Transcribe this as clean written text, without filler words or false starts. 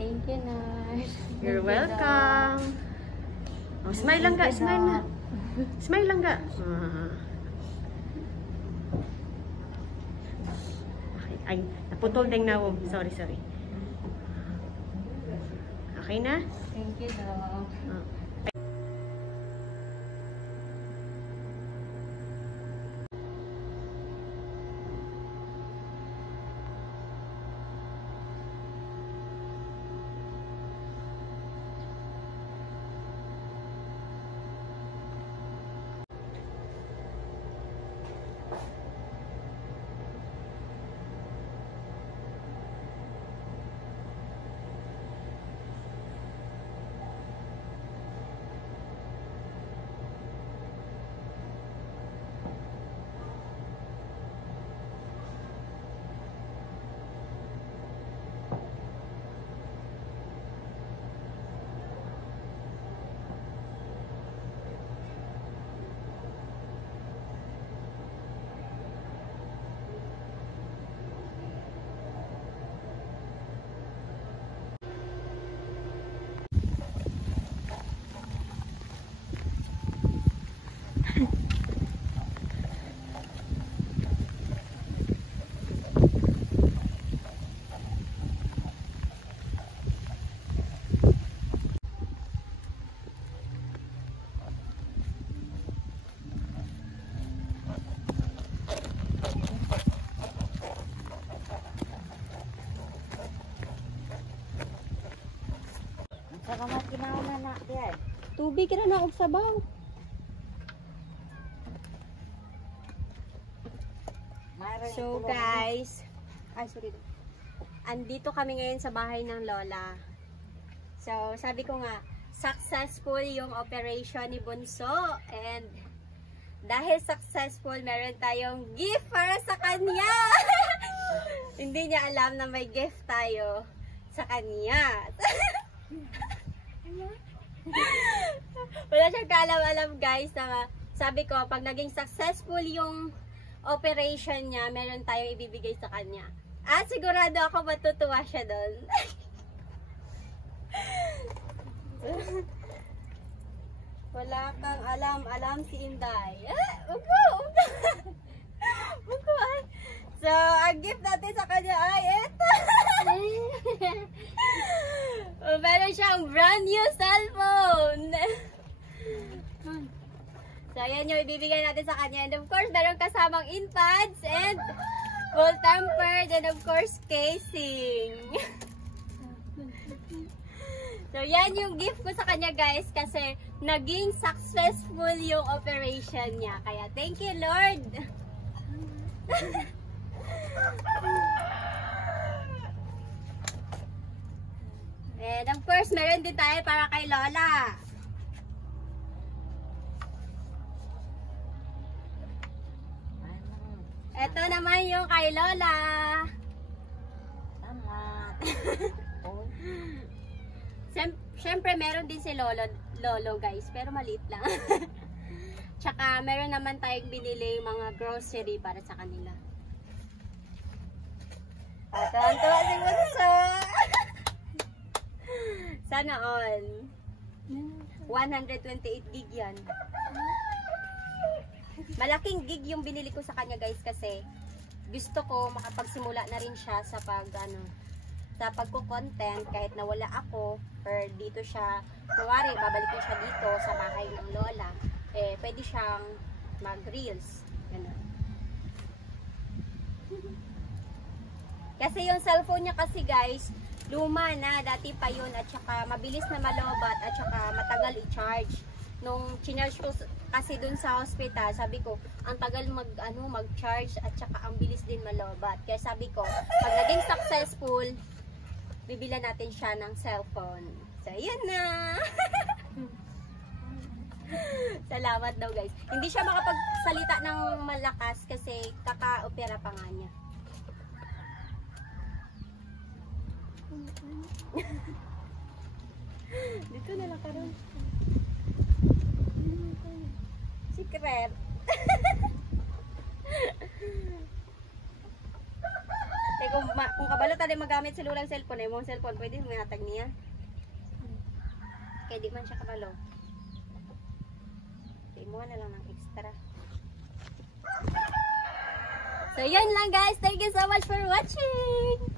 Thank you, Nars. You're welcome. Oh, smile lang ka, smile na. Smile lang ka. Okay. Ay, naputol din na. Sorry. Okay na? Thank you, Dok. Saka makinaw na yan. Tubig ka na og sabaw. So guys, andito kami ngayon sa bahay ng Lola. So sabi ko nga, successful yung operation ni Bunso. And dahil successful, meron tayong gift para sa kanya. Hindi niya alam na may gift tayo sa kanya. Wala siyang kaalam-alam guys na sabi ko pag naging successful yung operation niya, meron tayong ibibigay sa kanya. At sigurado ako matutuwa siya doon. Wala kang alam si Inday. Upo! So, ang gift natin sa kanya ay ito. Meron siyang brand new cellphone. So, ayan yung ibibigay natin sa kanya. And of course, meron kasamang in-pads and full tempered and of course, casing. So, yan yung gift ko sa kanya guys kasi naging successful yung operation niya. Kaya, thank you Lord! And of course, meron din tayo para kay Lola. Ito naman yung kay Lola. Siyempre, meron din si Lolo guys, pero maliit lang. Tsaka, meron naman tayong binili mga grocery para sa kanila. Tuwan-tuwa si Bunso. Sana all. 128 gig yan. Malaking gig yung binili ko sa kanya guys kasi gusto ko makapagsimula na rin siya sa sa pagko-content kahit nawala ako or dito siya, kuwari babalik ko siya dito sa bahay ng Lola, pwede siyang mag-reels. Ganun. Kasi yung cellphone niya kasi guys, luma na, dati pa yun at saka mabilis na malobat at saka matagal i-charge. Nung chinarge ko kasi dun sa hospital, sabi ko, ang tagal mag-charge at saka ang bilis din malobat. Kaya sabi ko, pag naging successful, bibilan natin siya ng cellphone. So, yun na! Salamat daw guys. Hindi siya makapagsalita ng malakas kasi kaka-opera pa nga niya. Dito na lang karon. Secret. kung kabalo tayo magamit sa lulang cellphone, ay mong cellphone, pwede humihatag niya. Kaya di man siya kabalo. So, imuha na lang ng extra. So, yun lang guys. Thank you so much for watching.